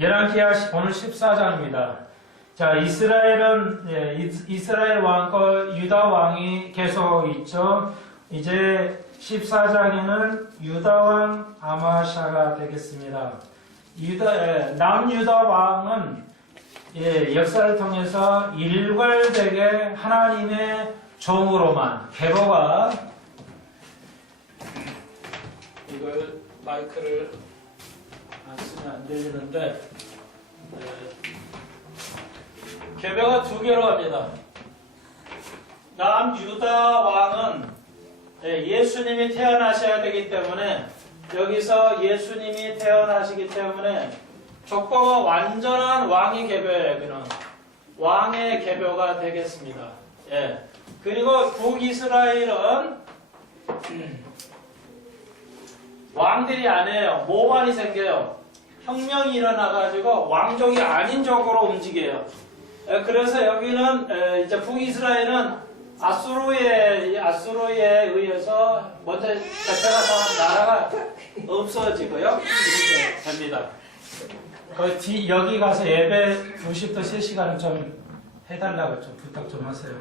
열왕기하 오늘 14장입니다. 자, 이스라엘 왕과 유다 왕이 계속 있죠. 이제 14장에는 유다 왕 아마샤가 되겠습니다. 남유다 왕은 역사를 통해서 일괄되게 하나님의 종으로만 계보가 이걸 마이크를 안 쓰면 안 들리는데 계보가 두 개로 합니다. 남유다 왕은 예수님이 태어나셔야 되기 때문에 여기서 예수님이 태어나시기 때문에 족보가 완전한 왕의 계보예요. 여기는 왕의 계보가 되겠습니다. 그리고 북이스라엘은 왕들이 아니에요. 모반이 생겨요. 혁명이 일어나가지고 왕족이 아닌 쪽으로 움직여요. 그래서 여기는 이제 북이스라엘은 아수르에 의해서 먼저 잡혀가서 나라가 없어지고요. 이렇게 됩니다. 여기 가서 예배 2시부터 3시간은 좀 해달라고 좀 부탁 좀 하세요.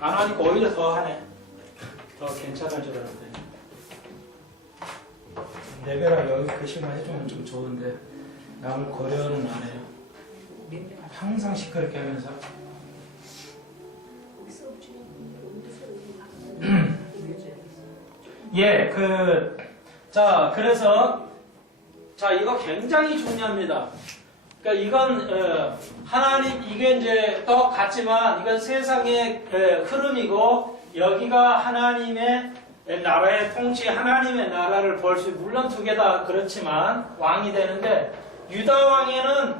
안 하니까 오히려 더 하네. 더 괜찮을 줄 알았는데. 레벨을 여기 글씨만 해주면 좀 좋은데 남을 고려는 안 해요. 항상 시끄럽게 하면서. 그래서 이거 굉장히 중요합니다. 그러니까 이건 하나님 이게 이제 또 같지만 이건 세상의 흐름이고 여기가 하나님의 나라의 통치, 하나님의 나라를 볼 수, 물론 두 개 다 그렇지만 왕이 되는데 유다 왕에는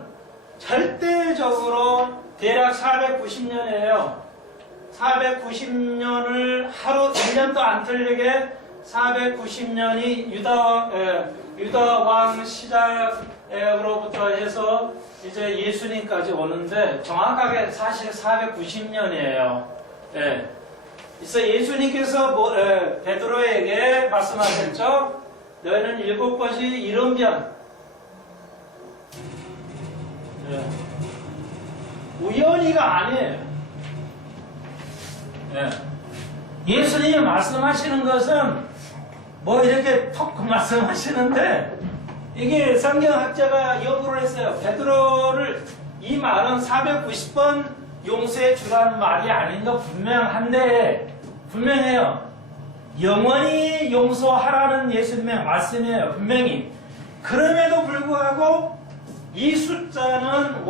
절대적으로 대략 490년이에요. 490년을 하루 1년도 안 틀리게 490년이 유다 왕 시작으로부터 해서 이제 예수님까지 오는데 정확하게 사실 490년이에요. 그래서 예수님께서 베드로에게 말씀하셨죠. 너희는 7번씩 일흔변. 우연히가 아니에요. 예수님이 말씀하시는 것은 뭐 이렇게 톡 말씀하시는데 이게 성경학자가 연구를 했어요. 베드로를 이 말은 490번 용서해 주라는 말이 아닌 거 분명해요. 영원히 용서하라는 예수님의 말씀이에요. 분명히. 그럼에도 불구하고 이 숫자는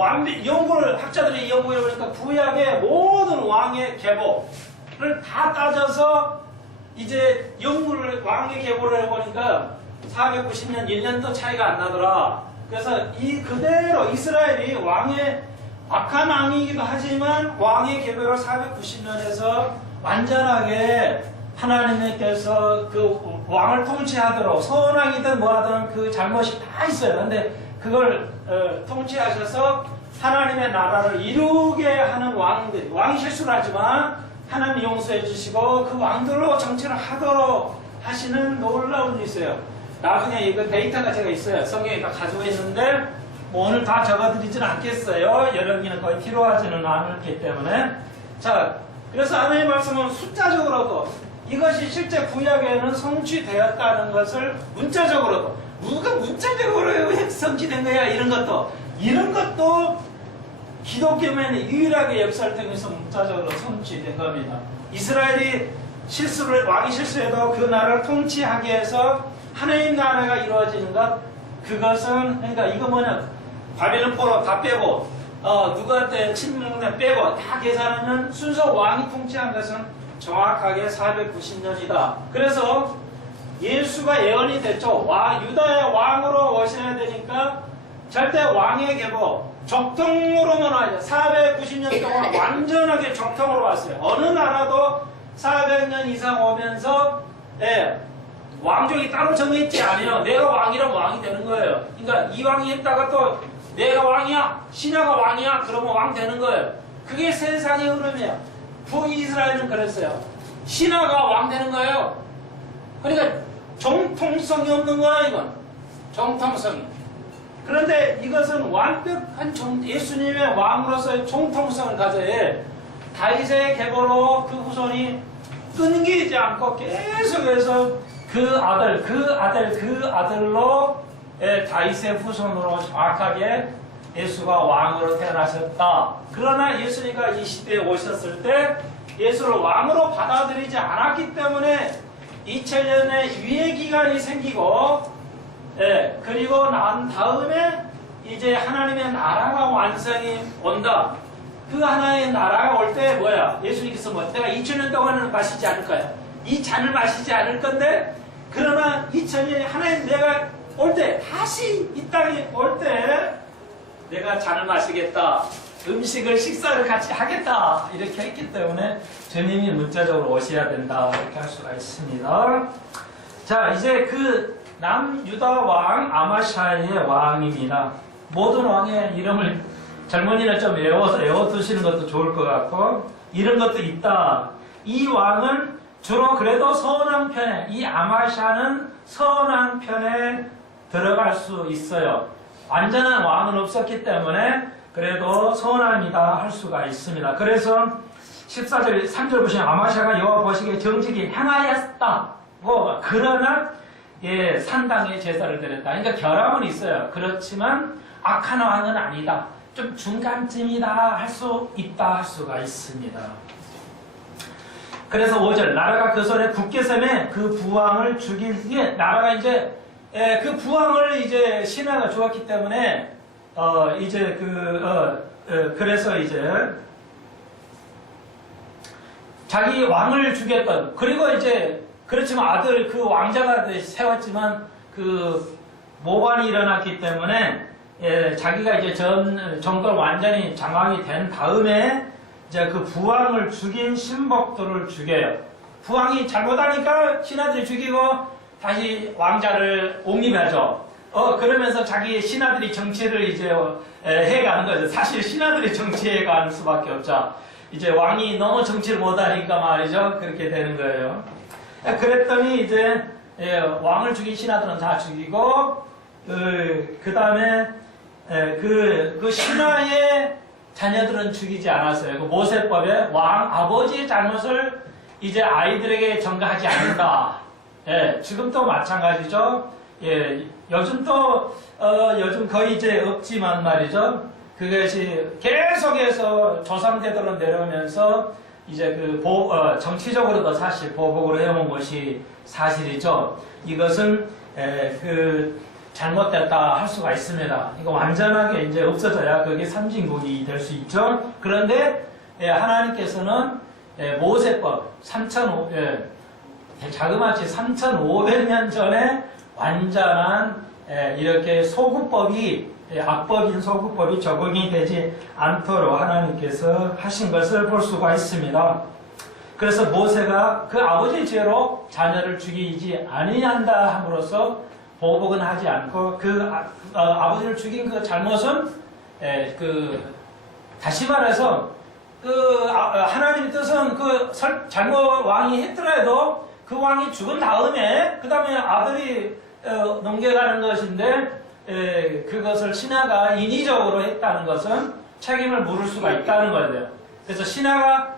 학자들이 연구해보니까 구약의 모든 왕의 계보를 다 따져서 이제 왕의 계보를 해보니까 490년 1년도 차이가 안 나더라. 그래서 이 그대로 이스라엘이 악한 왕이기도 하지만 왕의 계보를 490년에서 완전하게 하나님께서 그 왕을 통치하도록 선왕이든 뭐하든 그 잘못이 다 있어요. 근데 그걸 통치하셔서 하나님의 나라를 이루게 하는 왕이 실수를 하지만 하나님 용서해 주시고 그 왕들로 정치를 하도록 하시는 놀라운 일이 있어요. 나중에 이거 데이터가 제가 있어요. 성경에 다 가지고 있는데 뭐 오늘 다 적어드리진 않겠어요. 여러분이 거의 필요하지는 않기 때문에. 그래서 하나님의 말씀은 숫자적으로도 이것이 실제 구약에는 성취되었다는 것을 문자적으로도 누가 문자적으로 성취된 거야 이런 것도 기독교면은 유일하게 역사를 통해서 문자적으로 성취된 겁니다. 이스라엘이 왕이 실수해도 그 나라를 통치하기 위해서 하나님 나라가 이루어지는 그것은 그러니까 이거 바벨론 포로 다 빼고 누구한테 침묵된 빼고 다 계산하면 순서 왕이 통치한 것은 정확하게 490년이다. 그래서 예수가 예언이 됐죠. 유다의 왕으로 오셔야 되니까 절대 왕의 계보 적통으로만 와요. 490년 동안 완전하게 적통으로 왔어요. 어느 나라도 400년 이상 오면서 왕족이 따로 정해있지 않아요. 내가 왕이라면 왕이 되는 거예요. 그러니까 이 왕이 했다가 또 내가 왕이야, 신하가 왕이야, 그러면 왕 되는 거예요. 그게 세상의 흐름이에요. 북이스라엘은 그랬어요. 신하가 왕 되는 거예요. 그러니까 정통성이 없는 거야 이건. 정통성. 그런데 이것은 완벽한 예수님의 왕으로서의 정통성을 가져야 해. 다윗의 계보로 그 후손이 끊기지 않고 계속해서 그 아들로 다윗의 후손으로 정확하게 예수가 왕으로 태어나셨다. 그러나 예수님과 이 시대에 오셨을 때 예수를 왕으로 받아들이지 않았기 때문에 2000년의 유예 기간이 생기고, 그리고 난 다음에 이제 하나님의 나라가 완성이 온다. 그 하나의 나라가 올 때 뭐야? 예수님께서 뭐 내가 2000년 동안은 마시지 않을 거야. 이 잔을 마시지 않을 건데, 그러나 2000년에 하나님 내가 올 때, 다시 이 땅에 올 때 내가 잔을 마시겠다. 식사를 같이 하겠다. 이렇게 했기 때문에 주님이 문자적으로 오셔야 된다. 이렇게 할 수가 있습니다. 자, 이제 그 남유다 왕 아마샤의 왕입니다. 모든 왕의 이름을 젊은이는 좀 외워두시는 것도 좋을 것 같고, 이런 것도 있다. 이 왕은 주로 그래도 서운한 편에, 이 아마샤는 서운한 편에 들어갈 수 있어요. 완전한 왕은 없었기 때문에 그래도 서운합니다 할 수가 있습니다. 그래서 14절, 3절 보시면 아마샤가 여호와 보시기에 정직히 행하였다. 그러나 산당에 제사를 드렸다. 그러니까 결함은 있어요. 그렇지만 악한 왕은 아니다. 좀 중간쯤이다 할 수 있다 할 수가 있습니다. 그래서 5절, 나라가 그 손에 굳게 셈에 그 부왕을 죽인, 나라가 이제 그 부왕을 이제 신하가 주었기 때문에 그래서 이제 자기 왕을 죽였던, 그리고 이제 그렇지만 아들 그 왕자가 세웠지만 그 모반이 일어났기 때문에 자기가 이제 정권 완전히 장악이 된 다음에 이제 그 부왕을 죽인 신복들을 죽여요. 부왕이 잘못하니까 신하들이 죽이고 다시 왕자를 옹립하죠. 그러면서 자기 신하들이 정치를 이제 해가는 거죠. 사실 신하들이 정치해가는 수밖에 없죠. 이제 왕이 너무 정치를 못하니까 말이죠. 그렇게 되는 거예요. 그랬더니 이제 왕을 죽인 신하들은 다 죽이고, 그 다음에 그 신하의 자녀들은 죽이지 않았어요. 그 모세법에 왕 아버지의 잘못을 이제 아이들에게 전가하지 않는다. 지금도 마찬가지죠. 요즘 거의 이제 없지만 말이죠. 그것이 계속해서 조상대대로 내려오면서 이제 정치적으로도 사실 보복을 해온 것이 사실이죠. 이것은 잘못됐다 할 수가 있습니다. 이거 완전하게 이제 없어져야 그게 선진국이 될 수 있죠. 그런데 하나님께서는 모세법 자그마치 3,500년 전에 완전한 이렇게 소구법이 악법인 소구법이 적용이 되지 않도록 하나님께서 하신 것을 볼 수가 있습니다. 그래서 모세가 그 아버지의 죄로 자녀를 죽이지 아니한다 함으로써 보복은 하지 않고 아버지를 죽인 그 잘못은 다시 말해서 하나님의 뜻은 잘못 왕이 했더라도 그 왕이 죽은 다음에 그 다음에 아들이 넘겨가는 것인데 그것을 신하가 인위적으로 했다는 것은 책임을 물을 수가 있다는 거예요. 그래서 신하가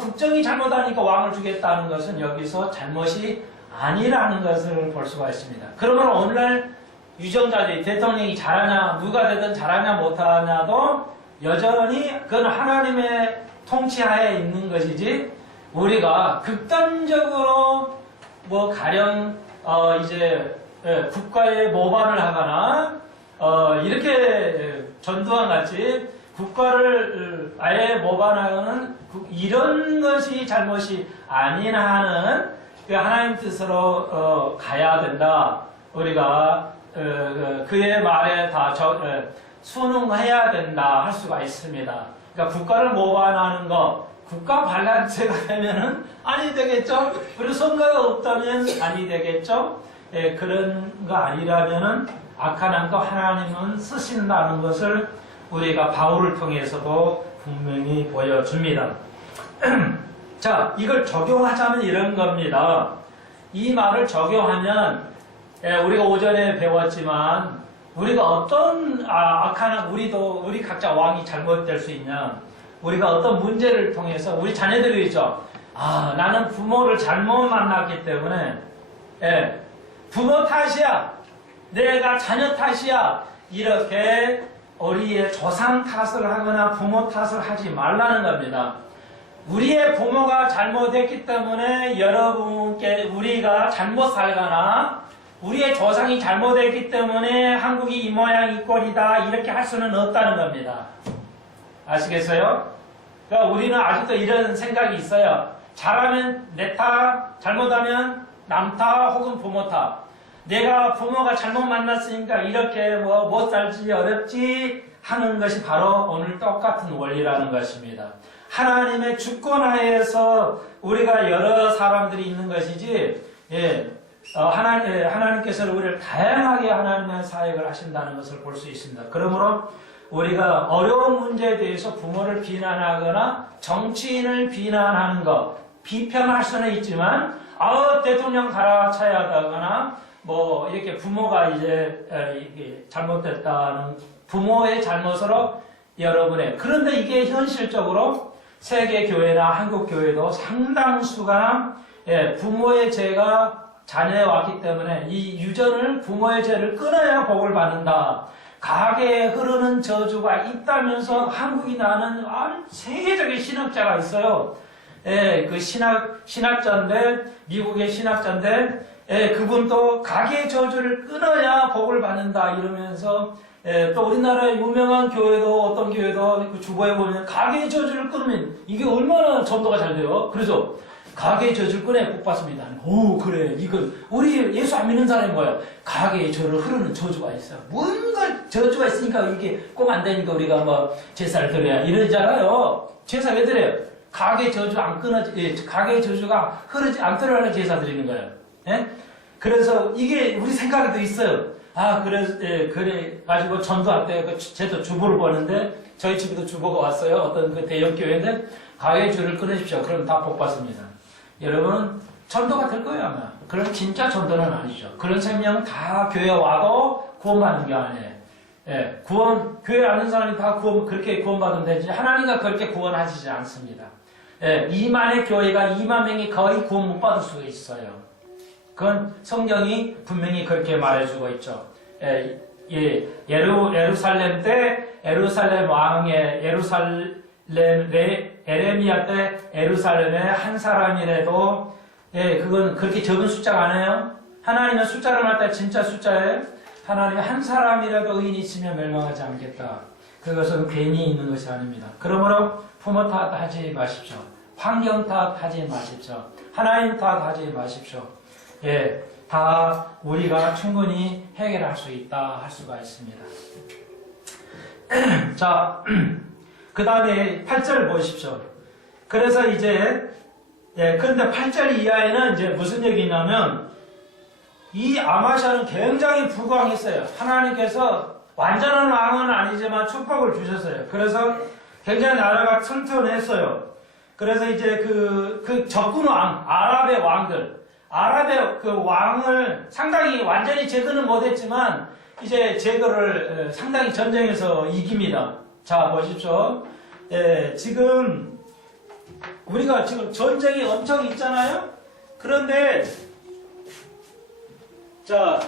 국정이 잘못하니까 왕을 죽였다는 것은 여기서 잘못이 아니라는 것을 볼 수가 있습니다. 그러면 오늘날 유정자들이 대통령이 잘하냐 누가 되든 잘하냐 못하냐도 여전히 그건 하나님의 통치하에 있는 것이지, 우리가 극단적으로 가령 이제 국가에 모반을 하거나 이렇게 전두환 같이 국가를 아예 모반하는 이런 것이 잘못이 아닌 한은 하나님 뜻으로 가야 된다. 우리가 그의 말에 다 순응해야 된다 할 수가 있습니다. 그러니까 국가를 모반하는 거, 국가 반란죄가 되면은 아니 되겠죠. 그리고 선거가 없다면 아니 되겠죠. 그런 거 아니라면은 악한 한거 하나님은 쓰신다는 것을 우리가 바울을 통해서도 분명히 보여줍니다. 자, 이걸 적용하자면 이런 겁니다. 이 말을 적용하면 우리가 오전에 배웠지만 우리가 어떤 악한 우리 각자 왕이 잘못될 수 있냐? 우리가 어떤 문제를 통해서 우리 자녀들이 있죠. 나는 부모를 잘못 만났기 때문에 부모 탓이야. 내가 자녀 탓이야. 이렇게 우리의 조상 탓을 하거나 부모 탓을 하지 말라는 겁니다. 우리의 부모가 잘못했기 때문에 여러분께 우리가 잘못 살거나 우리의 조상이 잘못했기 때문에 한국이 이 모양 이 꼴이다 이렇게 할 수는 없다는 겁니다. 아시겠어요? 그러니까 우리는 아직도 이런 생각이 있어요. 잘하면 내 탓, 잘못하면 남 탓 혹은 부모 탓. 내가 부모가 잘못 만났으니까 이렇게 못 살지 어렵지 하는 것이 바로 오늘 똑같은 원리라는 것입니다. 하나님의 주권하에서 우리가 여러 사람들이 있는 것이지, 하나님께서는 우리를 다양하게 하나님의 사역을 하신다는 것을 볼 수 있습니다. 그러므로 우리가 어려운 문제에 대해서 부모를 비난하거나 정치인을 비난하는 것, 비평할 수는 있지만, 대통령 갈아차야 하거나, 이렇게 부모가 이게 잘못됐다는 부모의 잘못으로 그런데 이게 현실적으로 세계 교회나 한국 교회도 상당수가 부모의 죄가 자녀에 왔기 때문에 이 유전을 부모의 죄를 끊어야 복을 받는다. 가게에 흐르는 저주가 있다면서 한국이 나는 세계적인 신학자가 있어요. 그 신학자인데 미국의 신학자인데 그분도 가게의 저주를 끊어야 복을 받는다 이러면서 또 우리나라의 유명한 교회도 어떤 교회도 그 주보에 보면 가게의 저주를 끊으면 이게 얼마나 전도가 잘 돼요. 그래서 가게의 저주를 끊어야 복 받습니다. 그래 이건 우리 예수 안 믿는 사람이 뭐야? 가게의 저를 흐르는 저주가 있어. 뭔가 저주가 있으니까 이게 꼭 안 되니까 우리가 제사를 드려야 이러잖아요. 제사 왜 드려요? 가게의 저주 안 끊어지, 가게의 저주가 흐르지 않도록 제사 드리는 거예요. 그래서 이게 우리 생각에도 있어요. 그래가지고 전도할 때, 제도 주보를 보는데, 저희 집에도 주보가 왔어요. 어떤 그 대형 교회인데, 가게의 줄을 끊으십시오. 그럼 다 복 받습니다. 여러분은 전도가 될 거예요, 아마. 그런 진짜 전도는 아니죠. 그런 생명은 다 교회 와도 구원받는 게 아니에요. 교회 아는 사람이 다 그렇게 구원받으면 되지. 하나님과 그렇게 구원하시지 않습니다. 2만의 교회가 2만 명이 거의 구원 못 받을 수가 있어요. 그건 성경이 분명히 그렇게 말해주고 있죠. 예루살렘 때 예루살렘 왕의 에레미야 때 예루살렘의 한 사람이라도 그건 그렇게 적은 숫자가 아니에요. 하나님은 숫자를 말 때 진짜 숫자예요. 하나님은 한 사람이라도 의인이 있으면 멸망하지 않겠다. 그것은 괜히 있는 것이 아닙니다. 그러므로 부모 탓하지 마십시오. 환경 탓하지 마십시오. 하나님 탓하지 마십시오. 다 우리가 충분히 해결할 수 있다 할 수가 있습니다. 자, 그 다음에 8절 보십시오. 그래서 그런데 8절 이하에는 이제 무슨 얘기냐면, 이 아마샤는 굉장히 부강했어요. 하나님께서 완전한 왕은 아니지만 축복을 주셨어요. 그래서 굉장히 나라가 튼튼했어요. 그래서 이제 그 적군 왕, 아랍의 왕들, 아랍의 그 왕을 상당히 완전히 제거는 못했지만 이제 제거를 상당히 전쟁에서 이깁니다. 자, 보십시오. 지금 우리가 지금 전쟁이 엄청 있잖아요. 그런데 자,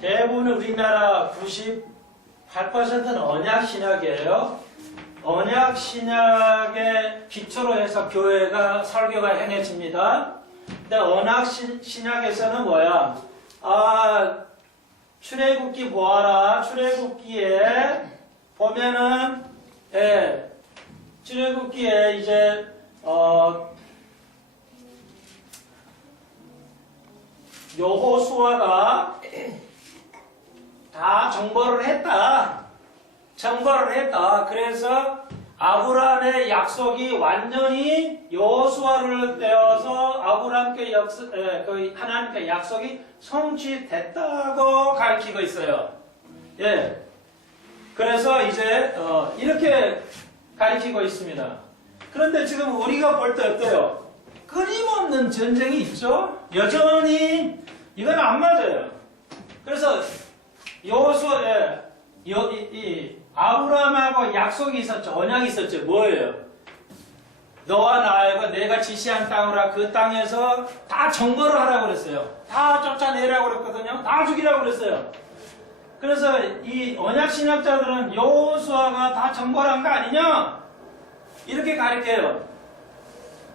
대부분 우리나라 98%는 언약 신약이에요. 언약 신약의 기초로 해서 교회가 설교가 행해집니다. 근데 언약 신약에서는 뭐야? 출애굽기 보아라. 출애굽기에 보면은 출애굽기에 이제 여호수아가 다 정벌을 했다. 그래서 아브라함의 약속이 완전히 여호수아를 떼어서 아브라함께 하나님께 약속이 성취됐다고 가르치고 있어요. 예. 그래서 이제 이렇게 가르치고 있습니다. 그런데 지금 우리가 볼 때 어때요? 끊임없는 전쟁이 있죠? 여전히 이건 안 맞아요. 그래서 여호수아에 아브라함하고 약속이 있었죠. 언약이 있었죠. 뭐예요? 너와 나하고 내가 지시한 땅으로 그 땅에서 다 정벌을 하라고 그랬어요. 다 쫓아내라고 그랬거든요. 다 죽이라고 그랬어요. 그래서 이 언약 신학자들은 여호수아가 다 정벌한 거 아니냐? 이렇게 가르쳐요.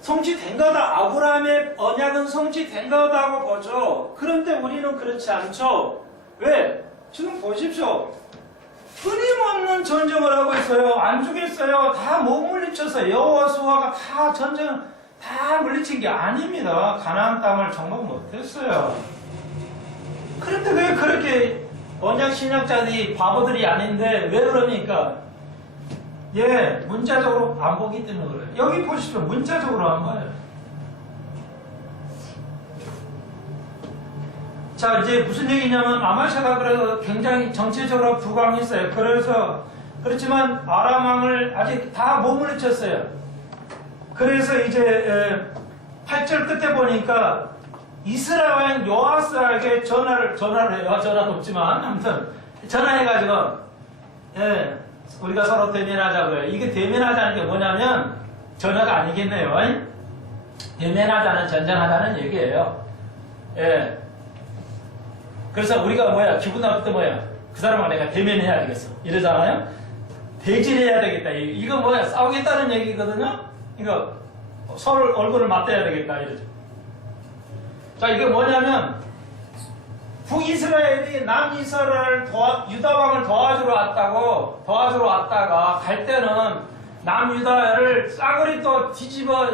성취된 거다. 아브라함의 언약은 성취된 거다고 보죠. 그런데 우리는 그렇지 않죠. 왜? 지금 보십시오. 끊임없는 전쟁을 하고 있어요. 안 죽였어요. 다 못 물리쳐서 여호수아가 다 전쟁을 다 물리친 게 아닙니다. 가나안 땅을 정복 못했어요. 그런데 왜 그렇게 언약 신학자들이 바보들이 아닌데 왜 그러니까? 예, 문자적으로 안 보기 때문에 그래요. 여기 보시죠. 문자적으로 안 봐요. 자, 이제 무슨 얘기냐면 아마샤가 그래도 굉장히 정치적으로 부강했어요. 그렇지만 아람 왕을 아직 다 못 물리쳤어요. 그래서 이제 8절 끝에 보니까 이스라엘 왕 요아스에게 전화를 해요. 전화도 없지만 아무튼 전화해가지고 예, 우리가 서로 대면하자고요. 이게 대면하자는 게 뭐냐면 전화가 아니겠네요. 대면하자는 전쟁하자는 얘기예요. 예. 그래서 우리가 기분 나쁠 때 그 사람과 내가 대면해야 되겠어. 이러잖아요. 대질해야 되겠다. 이거 싸우겠다는 얘기거든요. 이거 서로 얼굴을 맞대야 되겠다. 이러죠. 자, 이게 뭐냐면 북이스라엘이 남이스라엘 유다왕을 도와주러 왔다가 갈 때는 남유다를 싸그리 또 뒤집어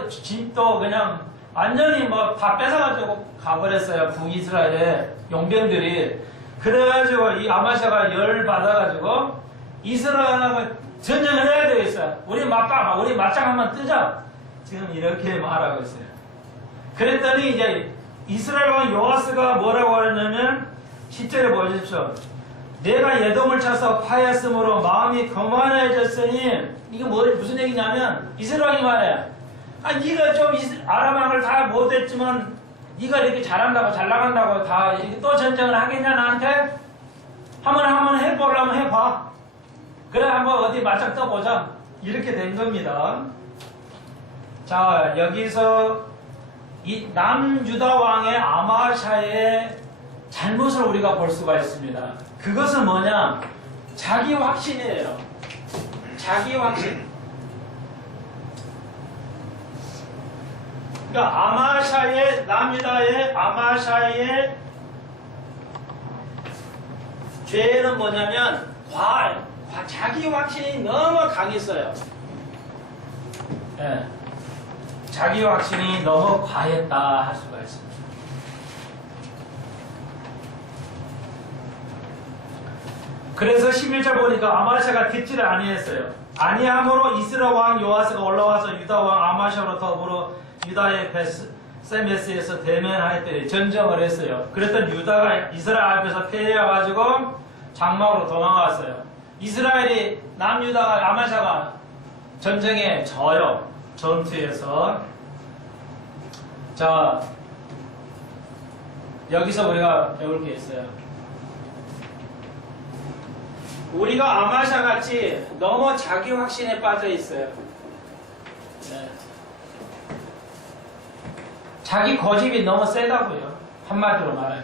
또 그냥 완전히 다 뺏어가지고 가버렸어요. 북이스라엘의 용병들이. 그래가지고 이 아마샤가 열 받아가지고 이스라엘하고 전쟁을 해야 되겠어요. 우리 맞짱 한번 뜨자. 지금 이렇게 말하고 있어요. 그랬더니 이제 이스라엘 왕 요아스가 뭐라고 하냐면 10절에 보십시오. 내가 예돔을 차서 파했으므로 마음이 거만해졌으니 이게 무슨 얘기냐면 이스라엘 왕이 말해. 네가 좀 아람 왕을 다 못했지만 네가 이렇게 잘한다고 잘 나간다고 다 이렇게 또 전쟁을 하겠냐 나한테? 한번 해보려면 해봐. 그래 한번 어디 맞짱 떠보자. 이렇게 된 겁니다. 자, 여기서 이 남유다 왕의 아마샤의 잘못을 우리가 볼 수가 있습니다. 그것은 뭐냐? 자기 확신이에요. 자기 확신. 그러니까 남유다의 아마샤의 죄는 뭐냐면 자기 확신이 너무 강했어요. 예. 자기 확신이 너무 과했다 할 수가 있습니다. 그래서 11절 보니까 아마샤가 듣지를 아니했어요. 아니함으로 이스라엘 왕 요아스가 올라와서 유다 왕 아마샤로 더불어 유다의 세메스에서 대면하였더니 전쟁을 했어요. 그랬더니 유다가 이스라엘 앞에서 패해가지고 장막으로 도망갔어요. 이스라엘이 남유다가 아마샤가 전쟁에 져요. 전투에서. 자, 여기서 우리가 배울 게 있어요. 우리가 아마샤 같이 너무 자기 확신에 빠져 있어요. 네. 자기 고집이 너무 세다고요. 한마디로 말하면.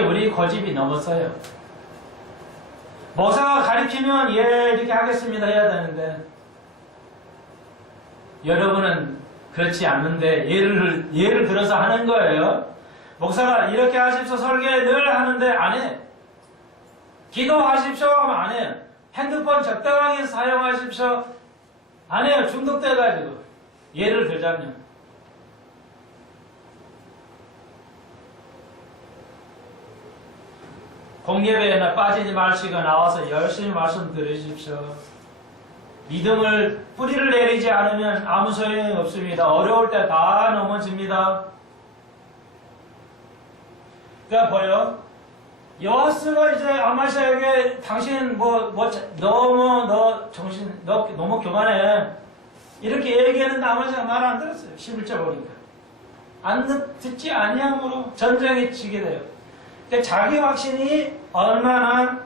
우리 고집이 너무 세요. 목사가 가르치면 이렇게 하겠습니다 해야 되는데 여러분은 그렇지 않는데 예를 들어서 하는 거예요. 목사가 이렇게 하십시오 설계 늘 하는데 안 해. 기도하십시오 하면 안 해요. 핸드폰 적당하게 사용하십시오 안 해요. 중독돼가지고. 예를 들자면 공예배에 빠지지 마시고 나와서 열심히 말씀 들으십시오. 믿음을 뿌리를 내리지 않으면 아무 소용이 없습니다. 어려울 때 다 넘어집니다. 그러니까 보여. 여호와스가 이제 아마샤에게 당신 너무 교만해. 이렇게 얘기했는데 아마샤가 말 안 들었어요. 11절 보니까. 듣지 아니함으로 전쟁에 지게 돼요. 그러니까 자기 확신이 얼마나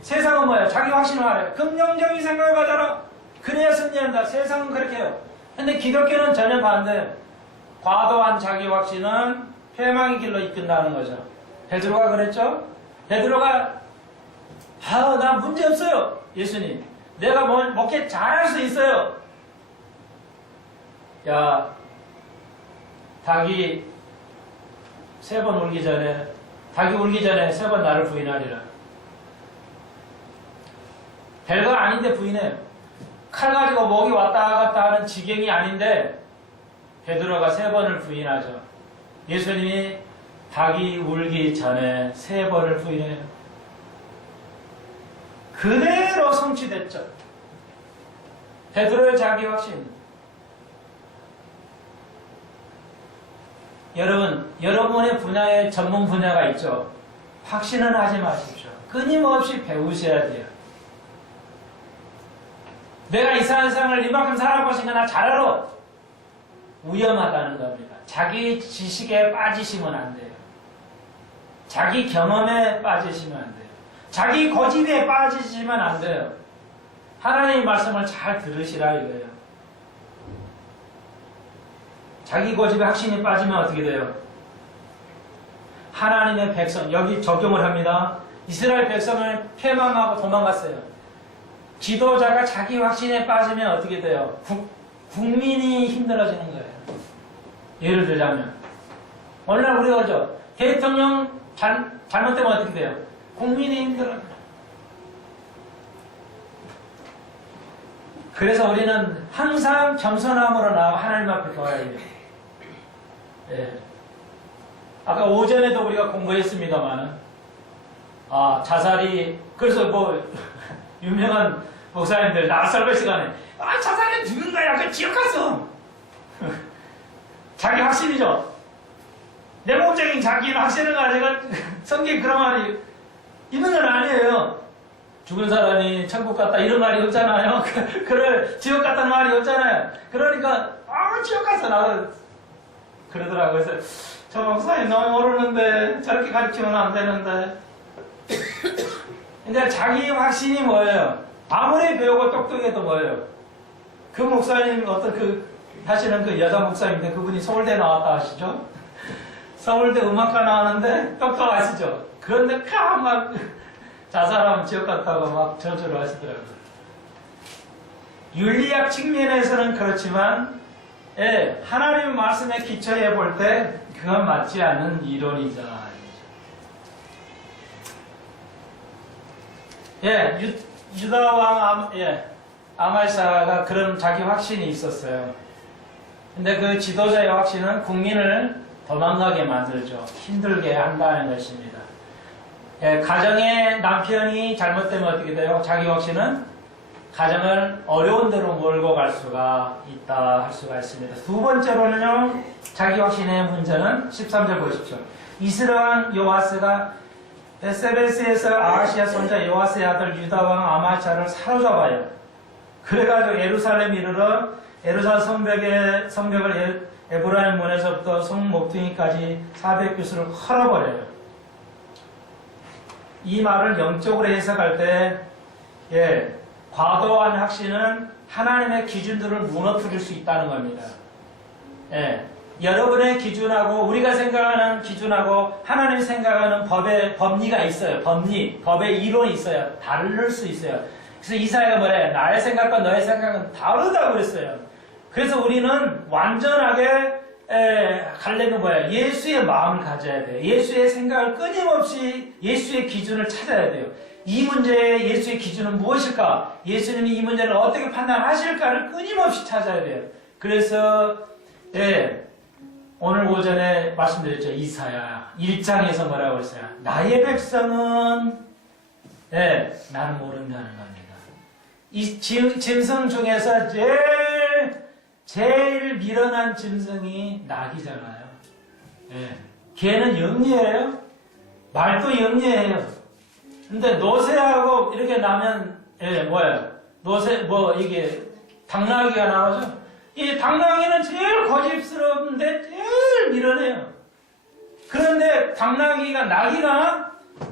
세상은 뭐예요? 자기 확신을 말해요. 긍정적인 생각을 가져라. 그래야 승리한다. 세상은 그렇게 해요. 근데 기독교는 전혀 반대예요. 과도한 자기 확신은 패망의 길로 이끈다는 거죠. 베드로가 그랬죠? 베드로가 나 문제 없어요. 예수님. 내가 목회 잘할 수 있어요. 야, 닭이 3번 울기 전에 3번 나를 부인하리라. 별거 아닌데 부인해요. 칼 가지고 목이 왔다 갔다 하는 지경이 아닌데 베드로가 3번을 부인하죠. 예수님이 닭이 울기 전에 3번을 부인해요. 그대로 성취됐죠. 베드로의 자기 확신. 여러분의 분야에 전문 분야가 있죠. 확신은 하지 마십시오. 끊임없이 배우셔야 돼요. 내가 이상한 세상을 이만큼 살아보시니까 나 잘 알아. 위험하다는 겁니다. 자기 지식에 빠지시면 안 돼요. 자기 경험에 빠지시면 안 돼요. 자기 고집에 빠지시면 안 돼요. 하나님의 말씀을 잘 들으시라 이거예요. 자기 고집에 확신이 빠지면 어떻게 돼요? 하나님의 백성, 여기 적용을 합니다. 이스라엘 백성을 패망하고 도망갔어요. 지도자가 자기 확신에 빠지면 어떻게 돼요? 국민이 힘들어지는 거예요. 예를 들자면 오늘날 우리가 그러죠. 대통령 잘못되면 어떻게 돼요? 국민이 힘들어요. 그래서 우리는 항상 겸손함으로 나와 하나님 앞에 도와야 돼요. 예. 아까 오전에도 우리가 공부했습니다만, 자살이, 그래서 유명한 목사님들, 낯설배 시간에, 자살이 누군가야, 그 지옥 갔어. 자기 확신이죠. 내목적인 자기 확신을 가지고, 성경 그런 말이, 있는 건 아니에요. 죽은 사람이 천국 갔다, 이런 말이 없잖아요. 그래, 지옥 갔다는 말이 없잖아요. 그러니까, 지옥 갔어, 나도. 그러더라고요. 그래서, 저 목사님 너무 모르는데, 저렇게 가르치면 안 되는데. 근데 자기 확신이 뭐예요? 아무리 배우고 똑똑해도 뭐예요? 그 목사님, 하시는 그 여자 목사님인데, 그분이 서울대 나왔다 하시죠? 서울대 음악과 나왔는데, 똑똑하시죠? 그런데, 막, 자살하면 지옥 갔다고 막 저주를 하시더라고요. 윤리학 측면에서는 그렇지만, 하나님의 말씀에 기초해 볼 때 그건 맞지 않는 이론이다. 유다 왕 아말사가 그런 자기 확신이 있었어요. 근데 그 지도자의 확신은 국민을 도망가게 만들죠. 힘들게 한다는 것입니다. 가정에 남편이 잘못되면 어떻게 돼요? 자기 확신은 가정을 어려운 데로 몰고 갈 수가 있다 할 수가 있습니다. 두 번째로는요, 자기 확신의 문제는 13절 보십시오. 이스라엘 여호와스가 베세베스에서 아하시아 손자 여호와스의 아들 유다왕 아말차를 사로잡아요. 그래가지고 예루살렘 이르러 예루살렘 성벽을 에브라임 문에서부터 성 목퉁이까지 400규스를 헐어버려요. 이 말을 영적으로 해석할 때, 과도한 확신은 하나님의 기준들을 무너뜨릴 수 있다는 겁니다. 여러분의 기준하고 우리가 생각하는 기준하고 하나님이 생각하는 법리가 있어요. 법의 이론이 있어요. 다를 수 있어요. 그래서 이사야가 뭐래? 나의 생각과 너의 생각은 다르다고 그랬어요. 그래서 우리는 완전하게 가려면 뭐예요? 예수의 마음을 가져야 돼요. 예수의 생각을 끊임없이 예수의 기준을 찾아야 돼요. 이 문제의 예수의 기준은 무엇일까? 예수님이 이 문제를 어떻게 판단하실까를 끊임없이 찾아야 돼요. 그래서 오늘 오전에 말씀드렸죠. 이사야 1장에서 뭐라고 했어요? 나의 백성은 예, 나는 모른다는 겁니다. 이 짐승 중에서 제일 미련한 짐승이 낙이잖아요. 예, 걔는 영리해요. 말도 영리해요. 근데 노새하고 이렇게 나면 뭐예요? 이게 당나귀가 나오죠? 이 당나귀는 제일 고집스러운데 제일 미련해요. 그런데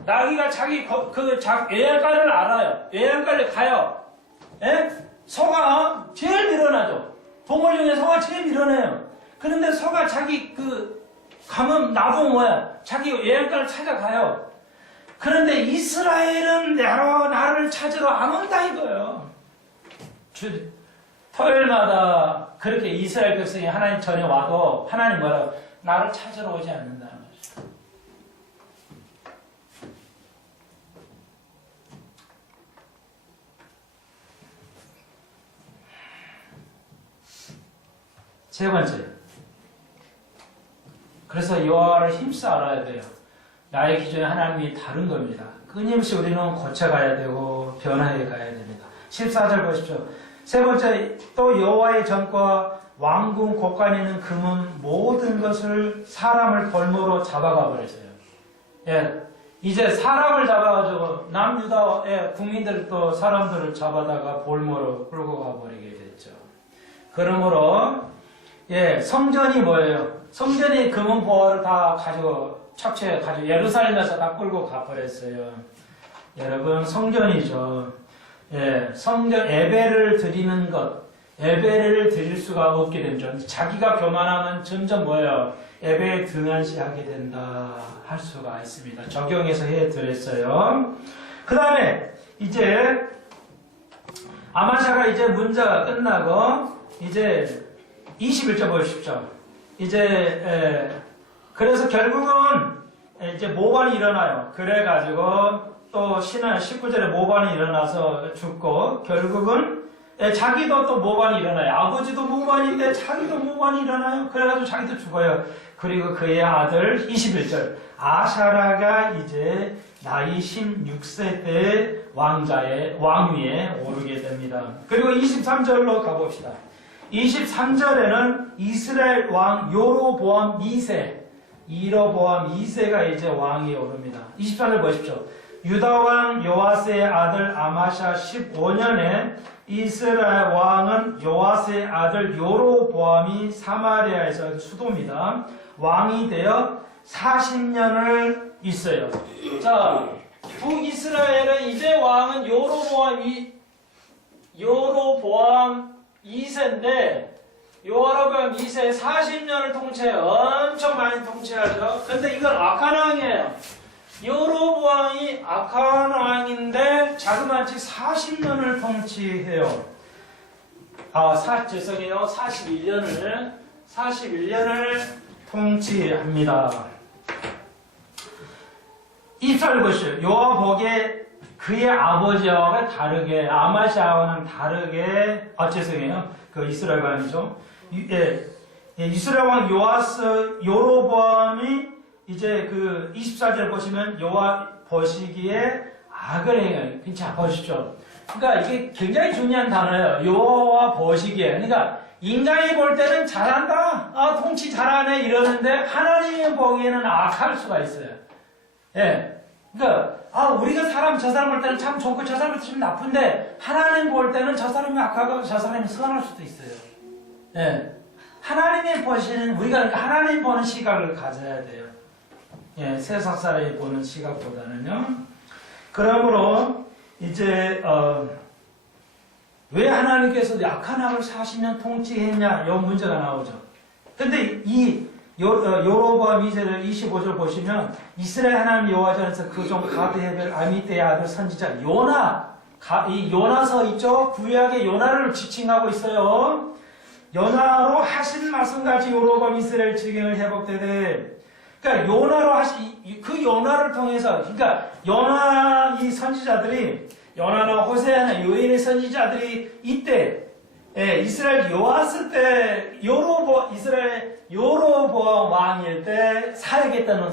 나귀가 자기 외양간을 알아요. 외양간을 가요. 예? 소가 제일 미련하죠. 동물 중에 소가 제일 미련해요. 그런데 소가 자기 가면 나도 자기 외양간을 찾아가요. 그런데 이스라엘은 나를 찾으러 안 온다 이거예요. 토요일마다 그렇게 이스라엘 백성이 하나님 전에 와도 하나님 나를 찾으러 오지 않는다는 거죠. 세 번째. 그래서 여호와를 힘써 알아야 돼요. 나의 기준에 하나님이 다른 겁니다. 끊임없이 우리는 고쳐가야 되고 변화해 가야 됩니다. 14절 보십시오. 세 번째, 또 여호와의 전과 왕궁 곳간에 있는 금은 모든 것을 사람을 볼모로 잡아가 버렸어요. 예, 이제 사람을 잡아가지고 남유다의 국민들도 사람들을 잡아다가 볼모로 끌고 가버리게 됐죠. 그러므로 성전이 뭐예요? 성전이 금은 보화를 다 착취해가지고 예루살렘에서 다 끌고 가버렸어요. 여러분, 성전이죠. 성전 예배를 드리는 것, 예배를 드릴 수가 없게 되죠. 자기가 교만하면 점점 예배에 등한시하게 된다 할 수가 있습니다. 적용해서 해드렸어요. 그 다음에 이제 아마샤가 이제 문제가 끝나고 이제 21절 보십시오. 그래서 결국은 이제 모반이 일어나요. 그래가지고 또 19절에 모반이 일어나서 죽고 결국은 자기도 또 모반이 일어나요. 아버지도 모반인데 자기도 모반이 일어나요. 그래가지고 자기도 죽어요. 그리고 그의 아들 21절 아샤라가 이제 나이 16세 때 왕위에 오르게 됩니다. 그리고 23절로 가봅시다. 23절에는 이스라엘 왕 여로보암 2세가 이제 왕위에 오릅니다. 23절 보십시오. 유다 왕 요아스의 아들 아마샤 15년에 이스라엘 왕은 요아스의 아들 여로보암이 사마리아에서 수도입니다. 왕이 되어 40년을 있어요. 자, 북이스라엘은 이제 왕은 여로보암 2세인데 여로보암 2세 40년을 통치해요. 엄청 많이 통치하죠. 근데 이건 악한 왕이에요. 여로보암이 악한 왕인데 자그마치 40년을 통치해요. 죄송해요. 41년을 통치합니다. 이스라엘 보시오. 여호와 보기에 그의 아버지와 다르게 아마샤와는 다르게 죄송해요. 그 이스라엘 왕이죠. 이스라엘 왕 여로보암이 이제 그 24절 보시면 여호와 보시기에 악을 행해요. 자, 보십시오. 그러니까 이게 굉장히 중요한 단어예요. 여호와 보시기에. 그러니까 인간이 볼 때는 잘한다. 통치 잘하네 이러는데 하나님이 보기에는 악할 수가 있어요. 그러니까 우리가 저 사람 볼 때는 참 좋고 저 사람 볼 때는 좀 나쁜데 하나님 볼 때는 저 사람이 악하고 저 사람이 선할 수도 있어요. 하나님이 보시는 우리가 그러니까 하나님 보는 시각을 가져야 돼요. 세상 사람이 보는 시각보다는요. 그러므로 이제 왜 하나님께서 악한 악을 40년 통치했냐 이 문제가 나오죠. 근데 이 여로보암 2세를 25절 보시면 이스라엘 하나님 여호와전에서 그 종 가드헤벨 아미떼의 아들 선지자 이 요나서 있죠. 구약의 요나를 지칭하고 있어요. 요나로 하신 말씀같이 여로보암 이스라엘 지경을 회복되되 그러니까 그 요나를 통해서 그러니까 이 선지자들이 요나나 호세아나 요엘의 선지자들이 이때 이스라엘 요아스 때 이스라엘 여로보암 왕일 때 사역했던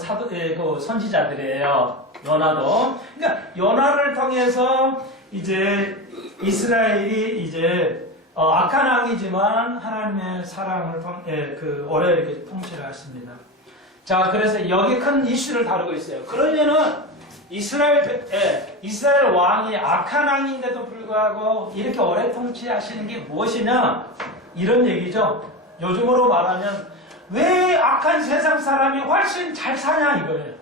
선지자들이에요. 요나도. 그러니까 요나를 통해서 이제 이스라엘이 이제 악한 왕이지만 하나님의 사랑을 오래 이렇게 통치를 했습니다. 자, 그래서 여기 큰 이슈를 다루고 있어요. 그러면은 이스라엘 왕이 악한 왕인데도 불구하고 이렇게 오래 통치하시는 게 무엇이냐? 이런 얘기죠. 요즘으로 말하면 왜 악한 세상 사람이 훨씬 잘 사냐 이거예요.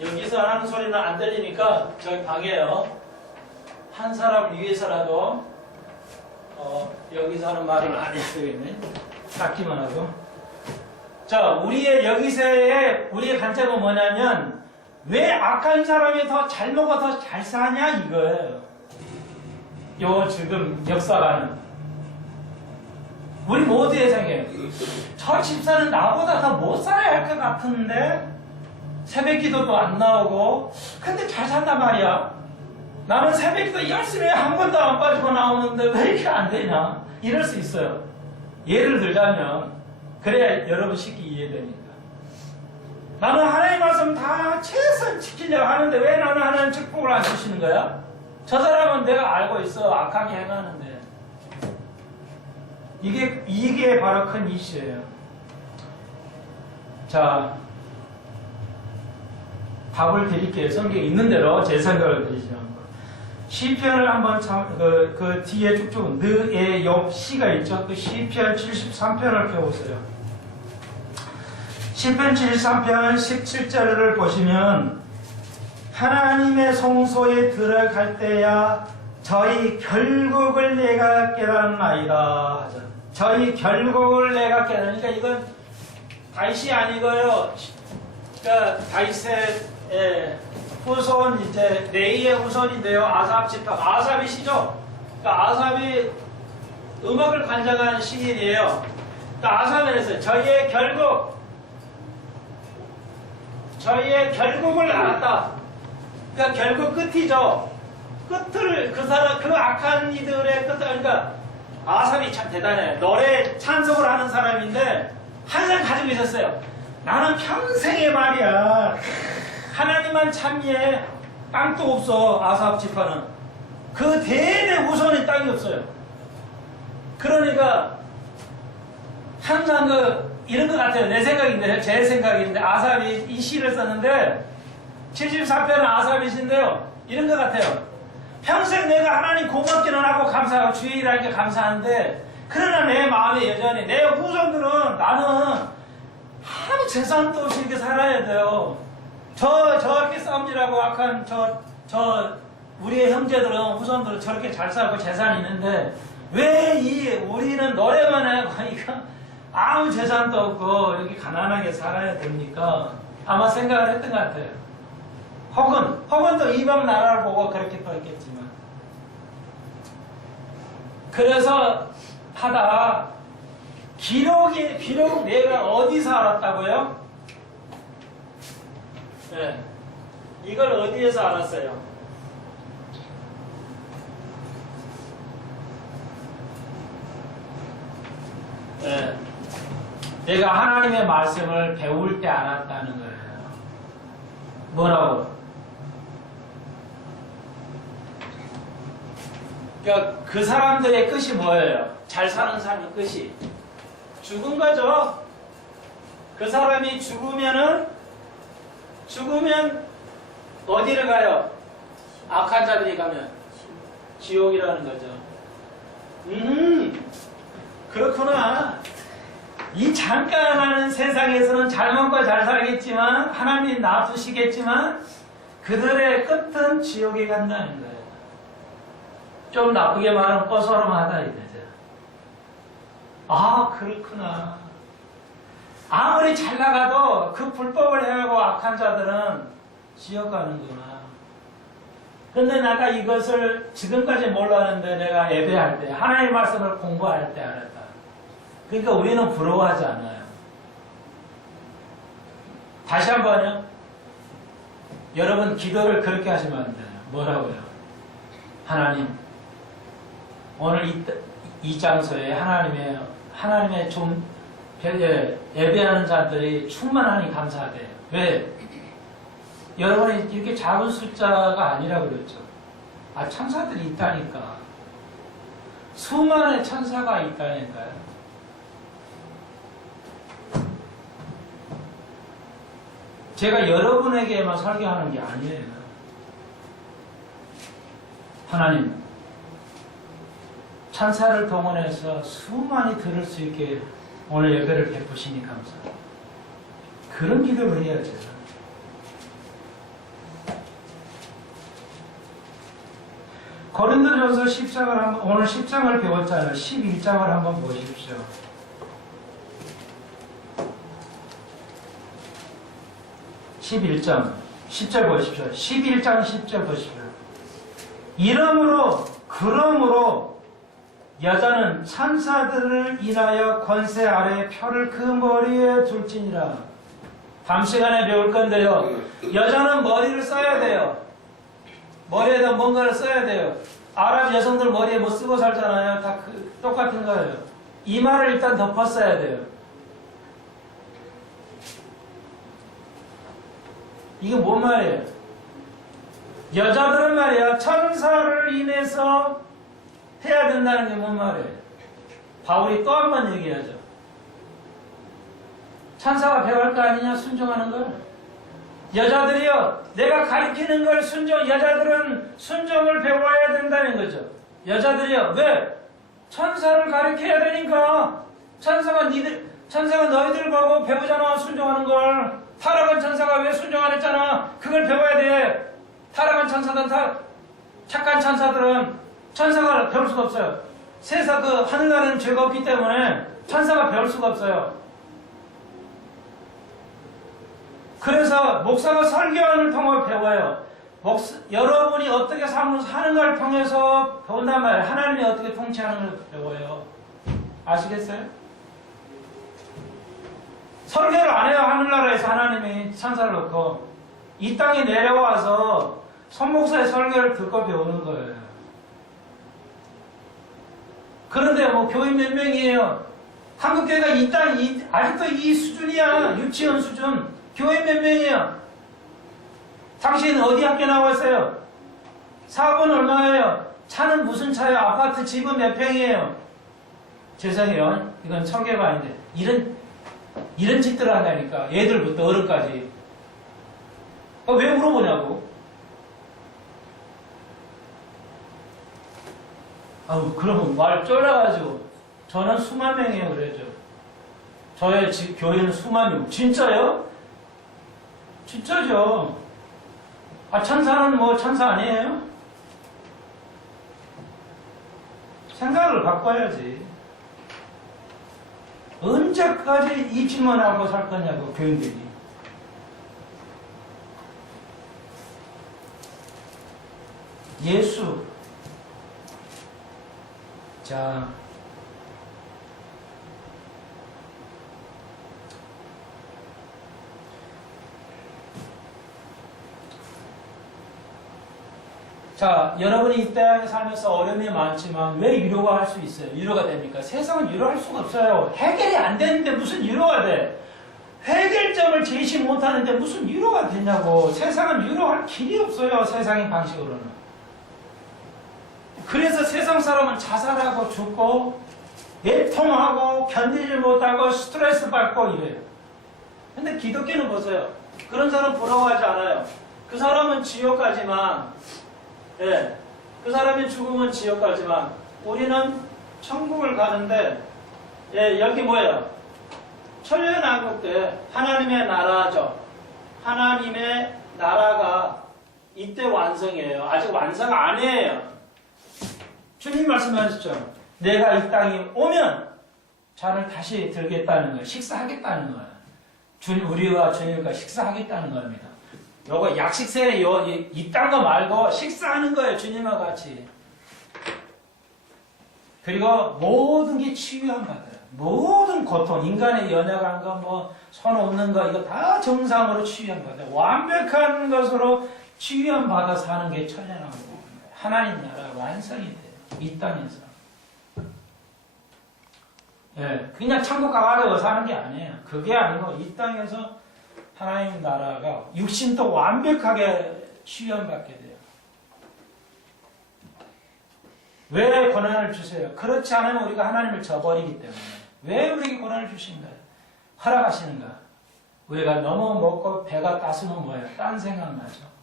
여기서 하는 소리는 안 들리니까 저기 방해요. 한 사람을 위해서라도 여기서 하는 말은 안 해야 되겠네. 닦기만 하고. 자, 우리의 여기서의 우리의 관점은 뭐냐면 왜 악한 사람이 더 잘 먹어 더 잘 사냐 이거예요. 요 지금 역사가는 우리 모두의 생각에 저 집사는 나보다 더 못 살아야 할 것 같은데 새벽 기도도 안 나오고 근데 잘 산단 말이야. 나는 새벽 기도 열심히 한 번도 안 빠지고 나오는데 왜 이렇게 안 되냐 이럴 수 있어요. 예를 들자면 그래야 여러분 쉽게 이해되니까 나는 하나님 말씀 다 최선 지키려고 하는데 왜 나는 하나님 축복을 안 주시는 거야? 저 사람은 내가 알고 있어 악하게 행하는데 이게 바로 큰 이슈예요. 자, 답을 드릴게요. 성경에 있는 대로 제 생각을 드리죠. 시편을 한번 그 뒤에 쭉쭉 느의 욥 시가 있죠. 그 시편 73편을 펴보세요. 시편 73편 17절을 보시면 하나님의 성소에 들어갈 때야 저희 결국을 내가 깨달았나이다. 저희 결국을 내가 깨달으니까 이건 다윗이 아니고요. 그러니까 다윗의 후손 이제 레이의 후손인데요. 아삽 지파 아삽이시죠. 그러니까 아삽이 음악을 관장한 시인이에요. 그러니까 아삽이 그랬어요. 저희의 결국을 알았다. 그러니까 결국 끝이죠. 끝을 그 악한 이들의 끝을 그러니까 아삽이 참 대단해. 노래 찬송을 하는 사람인데 항상 가지고 있었어요. 나는 평생에 말이야. 하나님만 찬미해. 땅도 없어. 아삽 지파는. 그 대대 후손이 땅이 없어요. 그러니까 항상 이런 것 같아요. 내 생각인데 제 생각인데 아삽이 이 시를 썼는데 74편은 아삽이신데요. 이런 것 같아요. 평생 내가 하나님 고맙기는 하고 감사하고 주의 일하니까 감사한데 그러나 내 마음에 여전히 내 후손들은 나는 아무 재산도 없이 이렇게 살아야 돼요. 저렇게 싸움질하고 악한 우리의 형제들은 후손들은 저렇게 잘 살고 재산이 있는데 왜 우리는 노래만 하고 이거 아무 재산도 없고 이렇게 가난하게 살아야 됩니까? 아마 생각을 했던 것 같아요. 혹은 또 이방 나라를 보고 그렇게 또 했겠지만 그래서 하다가 비록 내가 어디서 알았다고요? 네. 이걸 어디에서 알았어요? 네. 내가 하나님의 말씀을 배울 때 알았다는 거예요. 뭐라고? 그러니까 그 사람들의 끝이 뭐예요? 잘 사는 사람의 끝이 죽은 거죠. 그 사람이 죽으면 어디를 가요? 악한 자들이 가면 지옥이라는 거죠. 그렇구나. 이 잠깐 하는 세상에서는 잘 먹고 잘 살겠지만 하나님 놔두시겠지만 그들의 끝은 지옥에 간다는 거예요. 좀 나쁘게 말하면 뻐서름하다 이거죠. 아, 그렇구나. 아무리 잘 나가도 그 불법을 행하고 악한 자들은 지옥 가는구나. 근데 내가 이것을 지금까지 몰랐는데 내가 예배할 때 하나님의 말씀을 공부할 때 알았다. 그러니까 우리는 부러워하지 않아요. 다시 한번요. 여러분 기도를 그렇게 하시면 안 돼요. 뭐라고요? 하나님, 오늘 이 장소에 하나님의 좀 예배하는 자들이 충만하니 감사하대요. 왜? 여러분이 이렇게 작은 숫자가 아니라 그랬죠. 천사들이 있다니까. 수많은 천사가 있다니까요. 제가 여러분에게만 설교하는 게 아니에요. 하나님, 천사를 동원해서 수많이 들을 수 있게 오늘 예배를 베푸시니 감사합니다. 그런 기도를 해야죠. 고린도전서 10장을 오늘 10장을 배웠잖아요. 11장을 한번 보십시오. 11장 10절 보십시오. 11장 10절 보십시오. 그러므로 여자는 천사들을 인하여 권세 아래 표를 그 머리에 둘지니라. 다음 시간에 배울 건데요. 여자는 머리를 써야 돼요. 머리에다 뭔가를 써야 돼요. 아랍 여성들 머리에 뭐 쓰고 살잖아요. 다 똑같은 거예요. 이마를 일단 덮었어야 돼요. 이게 뭔 말이에요? 여자들은 말이야, 천사를 인해서 해야 된다는 게 뭔 말이에요? 바울이 또 한 번 얘기하죠. 천사가 배울 거 아니냐, 순종하는 걸? 여자들이요, 내가 가르치는 걸 여자들은 순종을 배워야 된다는 거죠. 여자들이요, 왜? 천사를 가르쳐야 되니까. 천사가 너희들 보고 배우잖아, 순종하는 걸. 타락한 천사가 왜 순종 안 했잖아. 그걸 배워야 돼. 타락한 천사들은, 착한 천사들은 천사가 배울 수가 없어요. 하늘나라는 죄가 없기 때문에 천사가 배울 수가 없어요. 그래서 목사가 설교를 통해 배워요. 여러분이 어떻게 사는 걸 통해서 배운단 말이에요. 하나님이 어떻게 통치하는 걸 배워요. 아시겠어요? 설교를 안 해요. 하늘나라에서 하나님이 천사를 놓고 이 땅에 내려와서 손목사의 설교를 듣고 배우는 거예요. 그런데 뭐 교인 몇 명이에요? 한국교회가 아직도 이 수준이야. 유치원 수준. 교회 몇 명이에요? 당신 어디 학교 나왔어요? 사업은 얼마예요? 차는 무슨 차예요? 아파트 집은 몇 평이에요? 죄송해요. 이건 설교가 아닌데 이런 짓들을 한다니까. 애들부터 어른까지. 왜 물어보냐고. 그러면 말 쫄라가지고 저는 수만 명이에요 그래죠. 저의 교회는 수만 명. 진짜요? 진짜죠. 천사는 뭐 천사 아니에요? 생각을 바꿔야지. 언제까지 이 짓만 하고 살 거냐고, 교인들이. 예수. 자, 여러분이 이 땅에 살면서 어려움이 많지만 왜 위로가 할 수 있어요? 위로가 됩니까? 세상은 위로할 수가 없어요. 해결이 안 되는데 무슨 위로가 돼? 해결점을 제시 못하는데 무슨 위로가 되냐고. 세상은 위로할 길이 없어요. 세상의 방식으로는. 그래서 세상 사람은 자살하고 죽고 애통하고 견디지 못하고 스트레스 받고 이래요. 근데 기독교는 보세요. 그런 사람 부러워하지 않아요. 그 사람은 지옥 가지만 그 사람이 죽으면 지옥 가지만 우리는 천국을 가는데 여기 뭐예요? 천년왕국 때 하나님의 나라죠. 하나님의 나라가 이때 완성이에요. 아직 완성 아니에요. 주님 말씀하셨죠. 내가 이 땅에 오면 잔을 다시 들겠다는 거예요. 식사하겠다는 거예요. 우리와 주님과 식사하겠다는 겁니다. 요거 약식세례요. 이딴 거 말고 식사하는 거예요. 주님과 같이. 그리고 모든 게 치유함 받아요. 모든 고통, 인간의 연약한 거, 뭐 손 없는 거 이거 다 정상으로 치유함 받아요. 완벽한 것으로 치유함 받아 사는 게 천년왕국. 하나님 나라 완성이 돼요. 이 땅에서. 예, 그냥 천국 가가지고 사는 게 아니에요. 그게 아니고 이 땅에서 하나님 나라가 육신도 완벽하게 시험받게 돼요. 왜 고난을 주세요? 그렇지 않으면 우리가 하나님을 저버리기 때문에. 왜 우리에게 고난을 주신가? 허락하시는가? 우리가 너무 먹고 배가 따스면 뭐예요? 딴 생각나죠.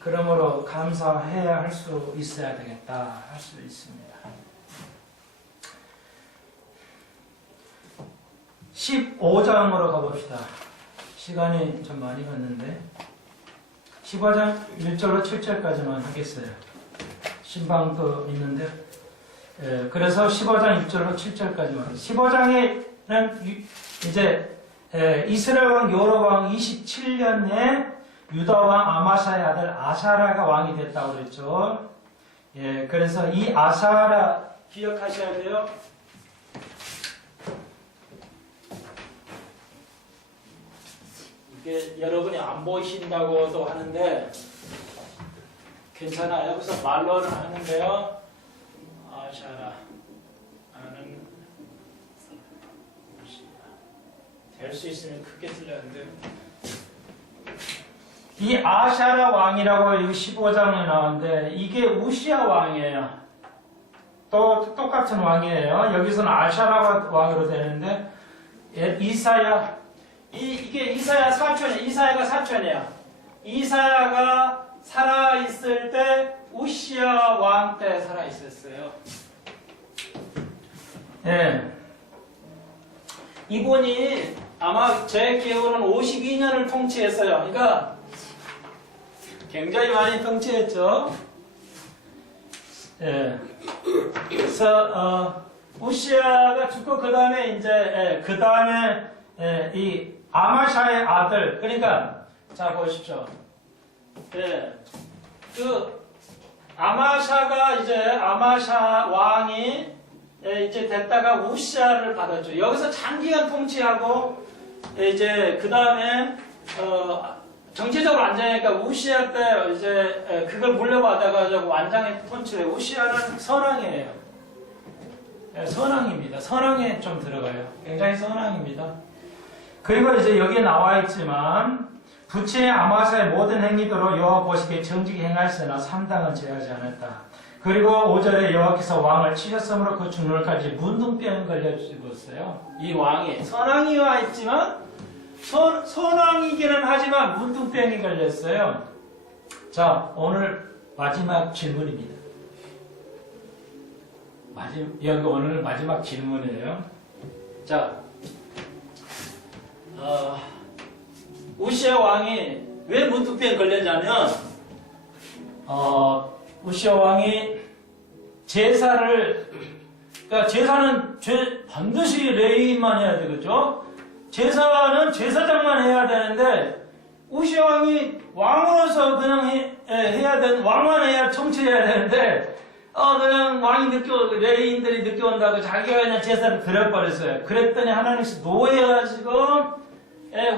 그러므로 감사해야 할 수 있어야 되겠다 할 수 있습니다. 15장으로 가봅시다. 시간이 좀 많이 갔는데 15장 1절로 7절까지만 하겠어요. 신방도 있는데 그래서 15장 1절로 7절까지만 15장에는 이제 이스라엘 왕 여로보암 27년에 유다 왕 아마사의 아들 아사라가 왕이 됐다고 그랬죠. 예, 그래서 이 아사라 기억하셔야 돼요. 이게 여러분이 안 보이신다고도 하는데 괜찮아요. 여기서 말로는 하는데요. 아사라 아는 될 수 있으면 크게 들렸는데 이 아샤라 왕이라고 여기 15장에 나오는데 이게 우시아 왕이에요. 또 똑같은 왕이에요. 여기서는 아샤라 왕으로 되는데 이사야 이게 이사야 사촌이에요. 이사야가 사촌이에요. 이사야가 살아있을 때 우시아 왕 때 살아있었어요. 예. 이분이 아마 제 기억으로는 52년을 통치했어요. 그러니까 굉장히 많이 통치했죠. 예. 그래서 우시아가 죽고 그 다음에 이제 그 다음에 이 아마샤의 아들 그러니까 자 보십시오. 예. 그 아마샤가 이제 아마샤 왕이 이제 됐다가 우시아를 받았죠. 여기서 장기간 통치하고 이제 그 다음에 정치적으로 안정하니까 우시아 때 이제 그걸 물려받아가지고 완장의 통치를 우시아는 선왕이에요. 네, 선왕입니다. 선왕에 좀 들어가요. 굉장히 선왕입니다. 그리고 이제 여기에 나와 있지만 부친의 아마사의 모든 행위대로 여호와 보시기에 정직히 행하였으나 삼당은 제하지 않았다. 그리고 5절에 여호와께서 왕을 치셨으므로 그 죽는날까지 문둥병 걸려 죽었어요. 이 왕이 선왕이와 있지만 선왕이기는 하지만 문둥병이 걸렸어요. 자, 오늘 마지막 질문입니다. 여기 오늘 마지막 질문이에요. 자, 우시아 왕이 왜 문둥병에 걸렸냐면 우시아 왕이 제사를 그러니까 제사는 반드시 레위인만 해야 되겠죠. 제사는 제사장만 해야 되는데 우시아 왕이 왕으로서 그냥 해야 되는 왕만 해야 통치해야 되는데 그냥 왕이 레위인들이 늦게 온다고 자기가 그냥 제사를 드려버렸어요. 그랬더니 하나님께서 노해가지고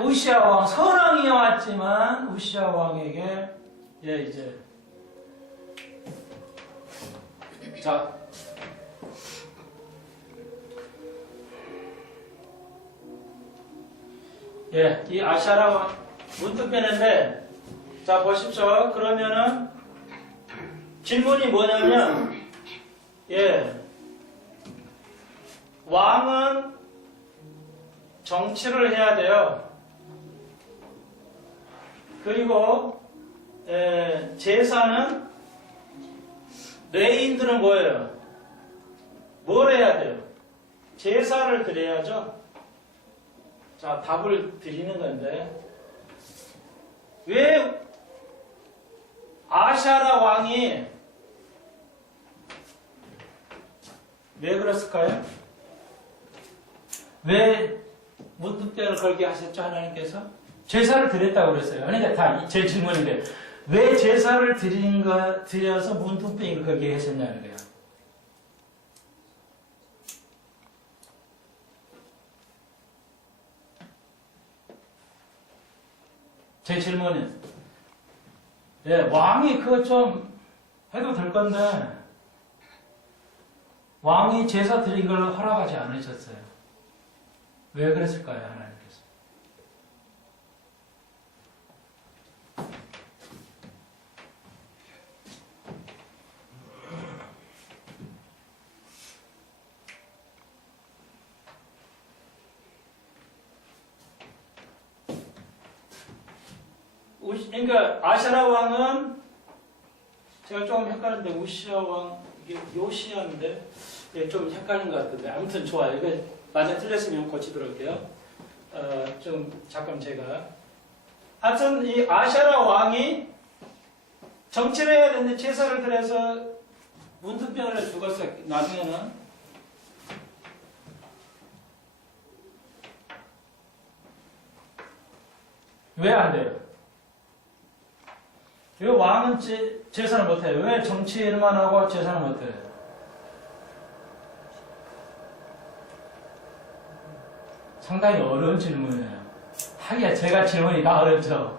우시아 왕 선왕이 왔지만 우시아 왕에게 이제 자 이 아샤라 왕 문득 빼는데 자 보십시오. 그러면은 질문이 뭐냐면 왕은 정치를 해야 돼요. 그리고 제사는 레위인들은 뭐예요? 뭘 해야 돼요? 제사를 드려야죠. 자, 답을 드리는 건데 왜 아샤라 왕이 왜 그랬을까요? 왜 문둥병을 걸게 하셨죠? 하나님께서 제사를 드렸다고 그랬어요. 그러니까 다 제 질문인데 왜 제사를 드려서 문둥병을 걸게 하셨냐는 거예요. 제 질문은 왕이 그거 좀 해도 될 건데 왕이 제사 드린 걸 허락하지 않으셨어요. 왜 그랬을까요, 하나님께서? 그러니까 아샤라 왕은 제가 조금 헷갈리는데 우시아 왕 이게 요시아인데 좀 헷갈린 것 같은데 아무튼 좋아요. 이거 만약 틀렸으면 고치도록 할게요. 좀 잠깐 제가 하여튼 이 아샤라 왕이 정치를 해야 되는데 제사를 드려서 문둥병을 죽었어요. 나중에는 왜 안 돼요? 왜 왕은 제사를 못해요? 왜 정치일만 하고 제사를 못해요? 상당히 어려운 질문이에요. 하기야 제가 질문이 다 어렵죠.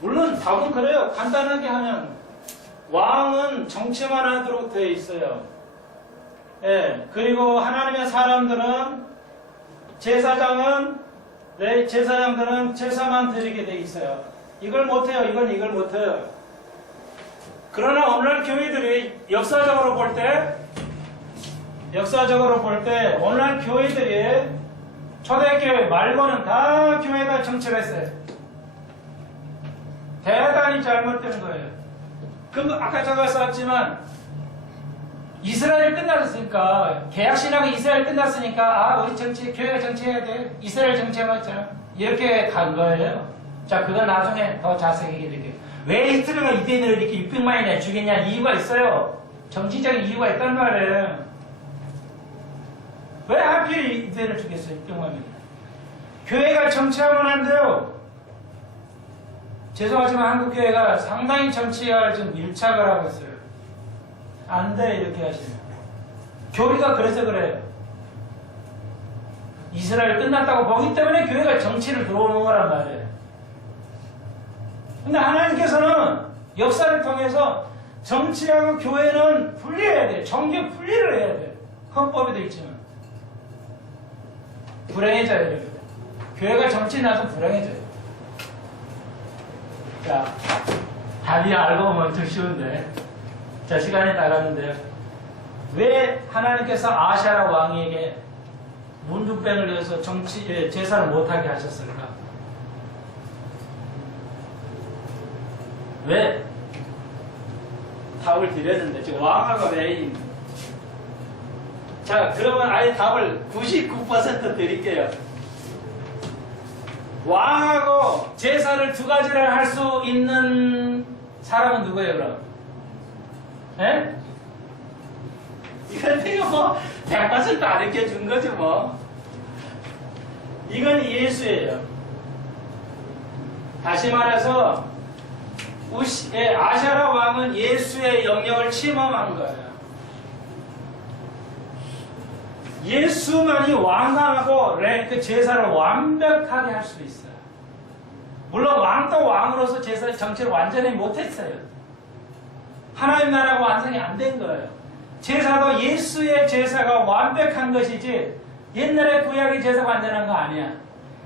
물론 답은 그래요. 간단하게 하면 왕은 정치만 하도록 되어 있어요. 예, 그리고 하나님의 사람들은 제사장들은 제사만 드리게 돼 있어요. 이걸 못해요. 이걸 못해요. 그러나 오늘날 교회들이 역사적으로 볼 때 오늘날 교회들이 초대교회 말고는 다 교회가 정치를 했어요. 대단히 잘못된 거예요. 아까 제가 썼지만 이스라엘 끝났으니까 계약신하고 이스라엘 끝났으니까 우리 교회가 정치해야 돼. 이스라엘 정치해봤자 이렇게 간 거예요. 자, 그거 나중에 더 자세히 얘기해드릴게요. 왜 히틀러가 유대인을 이렇게 600만이나 죽였냐 이유가 있어요. 정치적인 이유가 있단 말이에요. 왜 하필 유대인을 죽였어요? 600만이. 교회가 정치하면 안 돼요. 죄송하지만 한국 교회가 상당히 정치와 좀 밀착을 하고 있어요. 안 돼, 이렇게 하시면. 교리가 그래서 그래요. 이스라엘 끝났다고 보기 때문에 교회가 정치를 들어오는 거란 말이에요. 근데 하나님께서는 역사를 통해서 정치하고 교회는 분리해야 돼요. 정교 분리를 해야 돼요. 헌법에 되어 있지만. 불행해져요, 이렇게. 교회가 정치 나서 불행해져요. 자, 답이 알고 보면 좀 쉬운데. 자, 시간이 나갔는데요. 왜 하나님께서 아샤라 왕에게 문둥병을 내서 제사를 못하게 하셨을까? 왜? 답을 드렸는데, 지금 왕하고 왜? 자, 그러면 아예 답을 99% 드릴게요. 왕하고 제사를 두 가지를 할 수 있는 사람은 누구예요, 그럼? 예? 이건 내가 뭐 100% 가르쳐 준 거지 뭐. 이건 예수예요. 다시 말해서 아샤라 왕은 예수의 영역을 침범한 거예요. 예수만이 왕하고 그 제사를 완벽하게 할 수 있어요. 물론 왕도 왕으로서 제사 정치를 완전히 못했어요. 하나님 나라가 완성이 안 된 거예요. 제사도 예수의 제사가 완벽한 것이지 옛날에 구약의 제사가 완전한 거 아니야.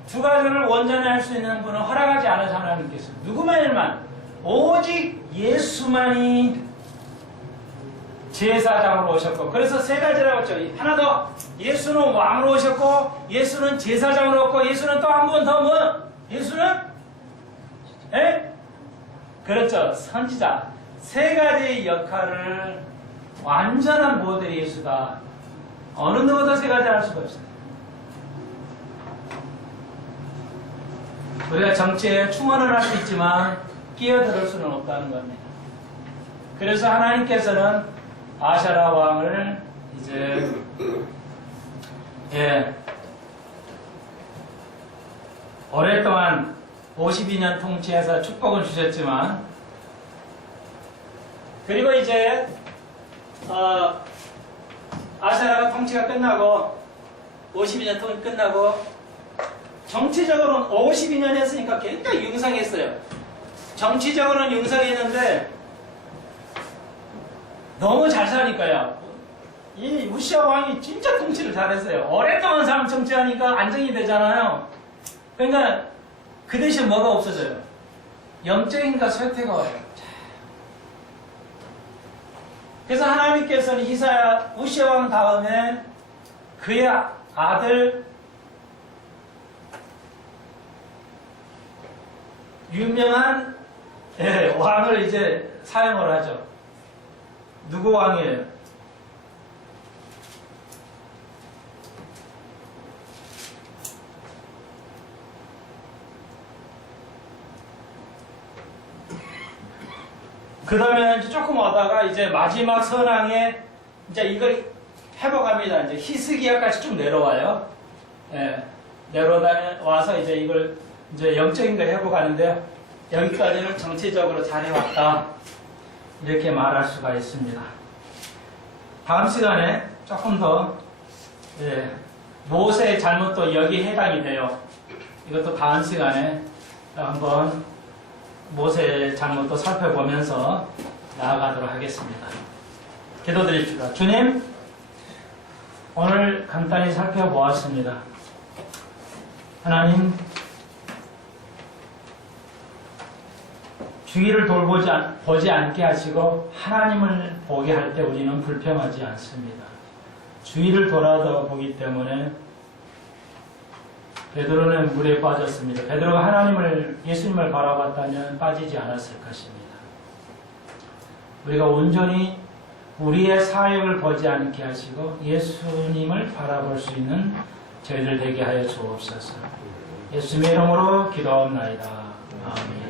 두 가지를 온전히 할 수 있는 분은 허락하지 않아서 하나님께서 누구만일만 오직 예수만이 제사장으로 오셨고, 그래서 세 가지라고 했죠. 하나 더, 예수는 왕으로 오셨고, 예수는 제사장으로 오고, 예수는 또 한 번 더 뭐? 예수는? 그렇죠. 선지자. 세 가지 역할을 완전한 모델 예수가 어느 누구도 세 가지 할 수가 없어요. 우리가 정치에 충원을 할 수 있지만 끼어들 수는 없다는 겁니다. 그래서 하나님께서는 아샤라 왕을 이제 오랫동안 52년 통치해서 축복을 주셨지만, 그리고 이제 아샤라가 통치가 끝나고 52년 통치 끝나고 정치적으로는 52년 했으니까 굉장히 융성했어요. 정치적으로는 융성했는데 너무 잘 사니까요. 이 우시아 왕이 진짜 통치를 잘했어요. 오랫동안 사람 정치하니까 안정이 되잖아요. 그러니까 그 대신 뭐가 없어져요? 영적인 것 쇠퇴가 와요. 그래서 하나님께서는 우시아 왕 다음에 그의 아들 유명한 왕을 이제 사용을 하죠. 누구 왕이에요? 그 다음에 조금 오다가 이제 마지막 선왕에 이제 이걸 회복합니다. 이제 히스기야까지 좀 내려와요. 예, 내려와서 이제 이걸 이제 영적인 걸 회복하는데요. 여기까지는 정치적으로 잘해왔다. 이렇게 말할 수가 있습니다. 다음 시간에 조금 더 모세의 잘못도 여기 해당이 돼요. 이것도 다음 시간에 한번 모세의 잘못도 살펴보면서 나아가도록 하겠습니다. 기도드립시다. 주님, 오늘 간단히 살펴보았습니다. 하나님, 주위를 보지 않게 하시고 하나님을 보게 할 때 우리는 불평하지 않습니다. 주위를 돌아보기 때문에 베드로는 물에 빠졌습니다. 베드로가 예수님을 바라봤다면 빠지지 않았을 것입니다. 우리가 온전히 우리의 사역을 보지 않게 하시고 예수님을 바라볼 수 있는 저희들 되게 하여 주옵소서. 예수님의 이름으로 기도하옵나이다. 아멘.